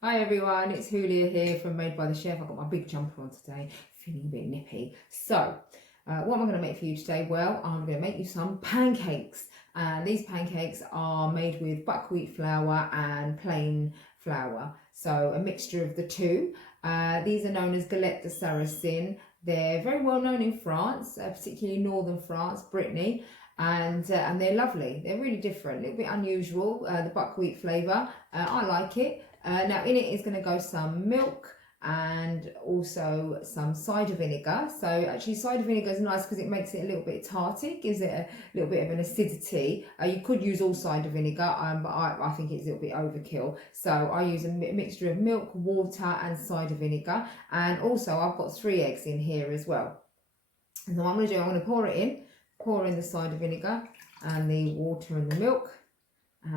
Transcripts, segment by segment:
Hi everyone, it's Julia here from Made by the Chef. I've got my big jumper on today, feeling a bit nippy. So, what am I going to make for you today? Well, I'm going to make you some pancakes. And these pancakes are made with buckwheat flour and plain flour. So, a mixture of the two. These are known as galette de Sarrasin. They're very well known in France, particularly northern France, Brittany. And they're lovely. They're really different, a little bit unusual, the buckwheat flavour. I like it. Now in it is going to go some milk and also some cider vinegar. So actually cider vinegar is nice because it makes it a little bit tarty, gives it a little bit of an acidity. You could use all cider vinegar, but I think it's a little bit overkill. So I use a mixture of milk, water and cider vinegar. And also I've got 3 eggs in here as well. And so what I'm going to do, I'm going to pour in the cider vinegar and the water and the milk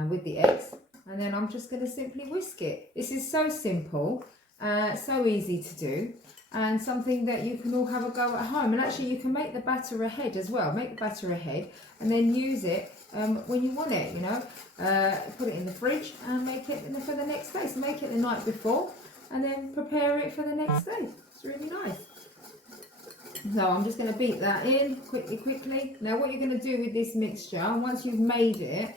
with the eggs. And then I'm just going to simply whisk it. This is so simple, so easy to do, and something that you can all have a go at home. And actually you can make the batter ahead as well. Make the batter ahead and then use it when you want it, you know. Put it in the fridge and make it for the next day. So make it the night before and then prepare it for the next day. It's really nice. So I'm just going to beat that in quickly. Now what you're going to do with this mixture, once you've made it,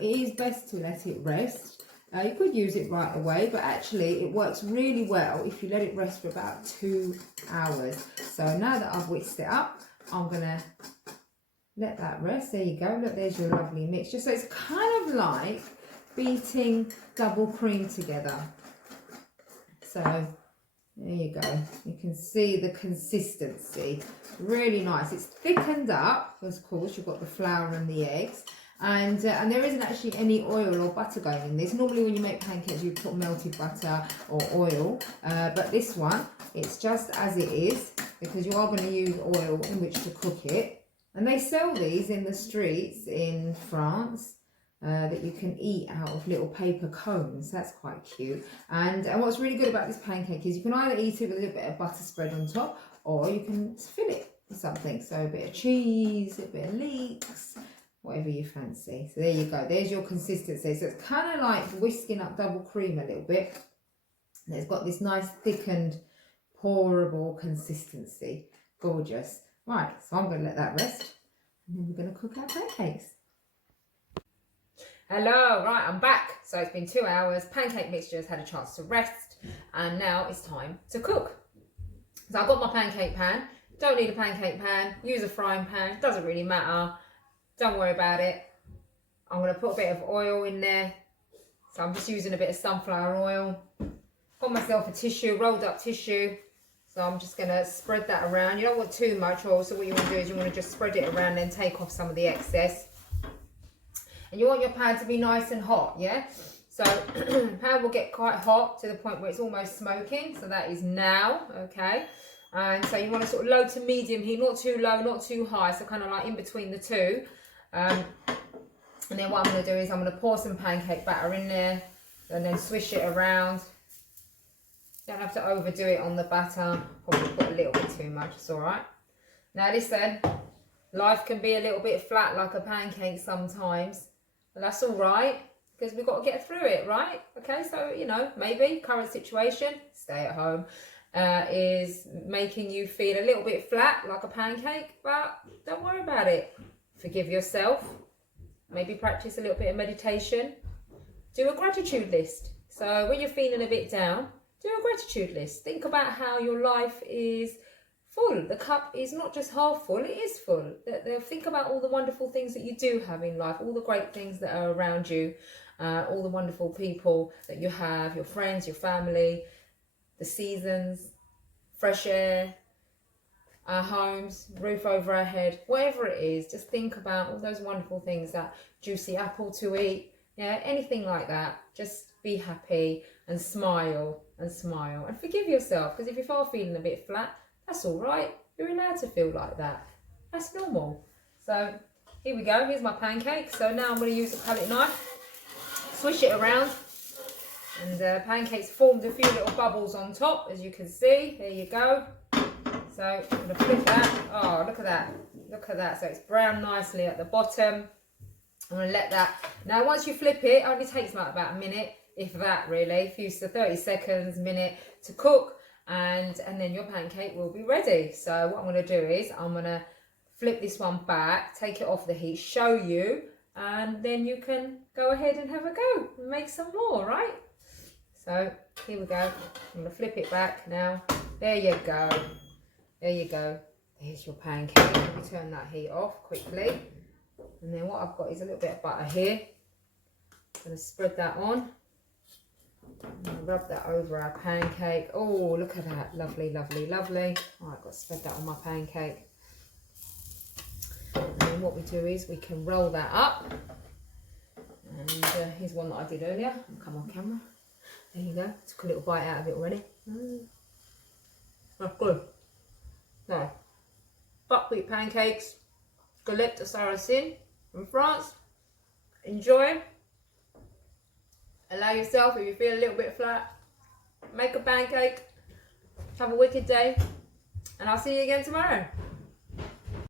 it is best to let it rest. You could use it right away, but actually it works really well if you let it rest for about 2 hours. So now that I've whisked it up, I'm going to let that rest. There you go. Look, there's your lovely mixture. So it's kind of like beating double cream together. So there you go. You can see the consistency. Really nice. It's thickened up. Of course, you've got the flour and the eggs. And there isn't actually any oil or butter going in this. Normally when you make pancakes you put melted butter or oil, but this one, it's just as it is, because you are going to use oil in which to cook it. And they sell these in the streets in France that you can eat out of little paper cones. That's quite cute. And what's really good about this pancake is you can either eat it with a little bit of butter spread on top, or you can fill it with something. So a bit of cheese, a bit of leeks, whatever you fancy. So there you go, there's your consistency. So it's kind of like whisking up double cream a little bit, and it's got this nice thickened pourable consistency. Gorgeous. Right, so I'm going to let that rest and then we're going to cook our pancakes. Hello, right, I'm back. So it's been 2 hours, pancake mixture has had a chance to rest, and now it's time to cook. So I've got my pancake pan. Don't need a pancake pan, use a frying pan, doesn't really matter. Don't worry about it. I'm going to put a bit of oil in there. So I'm just using a bit of sunflower oil. Got myself a tissue, rolled up tissue. So I'm just going to spread that around. You don't want too much oil, so what you want to do is you want to just spread it around and take off some of the excess. And you want your pan to be nice and hot, yeah? So pan will get quite hot to the point where it's almost smoking. So that is now, okay? And so you want to sort of low to medium heat, not too low, not too high. So kind of like in between the two. And then what I'm going to do is I'm going to pour some pancake batter in there and then swish it around. Don't have to overdo it on the batter. Probably put a little bit too much, it's all right. Now listen, life can be a little bit flat like a pancake sometimes, but that's all right because we've got to get through it, right? Okay, so you know, maybe current situation, stay at home, is making you feel a little bit flat like a pancake, but don't worry about it. Forgive yourself, maybe practice a little bit of meditation, do a gratitude list. So when you're feeling a bit down, do a gratitude list. Think about how your life is full. The cup is not just half full, it is full. Think about all the wonderful things that you do have in life, all the great things that are around you, all the wonderful people that you have, your friends, your family, the seasons, fresh air, our homes, roof over our head, whatever it is. Just think about all those wonderful things, that juicy apple to eat, yeah, anything like that. Just be happy and smile and smile and forgive yourself, because if you are feeling a bit flat, that's all right. You're allowed to feel like that. That's normal. So here we go. Here's my pancake. So now I'm going to use a palette knife, swish it around, and pancakes formed a few little bubbles on top, as you can see. There you go. So I'm going to flip that. Oh, look at that. Look at that. So it's brown nicely at the bottom. I'm going to let that. Now, once you flip it, it only takes like about a minute. if that really, few 30 seconds, minute to cook, and then your pancake will be ready. So what I'm going to do is I'm going to flip this one back, take it off the heat, show you, and then you can go ahead and have a go and make some more, right? So here we go. I'm going to flip it back now. There you go. There you go. There's your pancake. Let me turn that heat off quickly. And then what I've got is a little bit of butter here. I'm going to spread that on. Rub that over our pancake. Oh, look at that. Lovely, lovely, lovely. All right, got to spread that on my pancake. And then what we do is we can roll that up. And here's one that I did earlier. I'll come on camera. There you go. Took a little bite out of it already. That's good. Now, buckwheat pancakes, galette de sarrasin from France. Enjoy. Allow yourself, if you feel a little bit flat, make a pancake. Have a wicked day. And I'll see you again tomorrow.